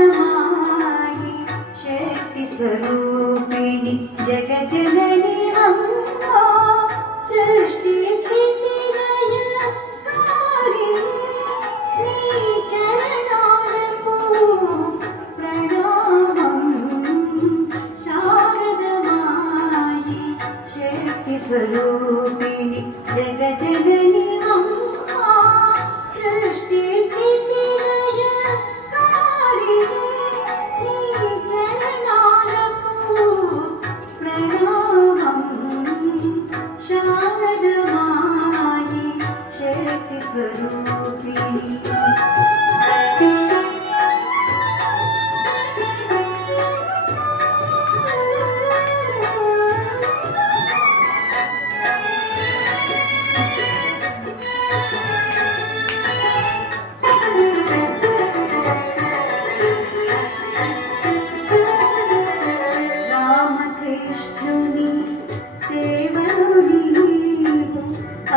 शारदमायि शक्ति स्वरूपिणि जगज्जननि अम्मा सृष्टि स्थिति लय कारिणि नी चरणाలకు प्रणामं शारदमायि शक्ति स्वरूपिणि जगज्जननि अम्मा सृष्टि स्थिति लय कारिणि नी चरणाలకు प्रणामं शारदमायि शक्ति स्वरूपिणि రామకృష్ణుని సేవను నీవు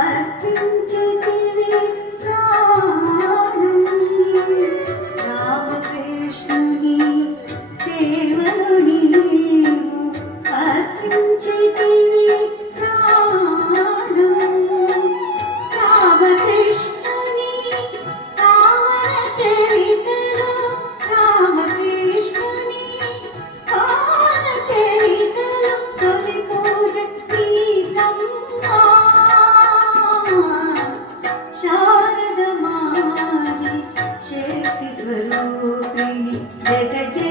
అర్పించితివి ప్రాణం రామకృష్ణుని సేవను నీవు అర్పించితివి ప్రాణం రామకృష్ణుని పావన చరితలో రామకృష్ణుని పావన చరితలో తొలి పూజ నీకమ్మా శారదమాయి శక్తి స్వరూపిణి జగజ్జనని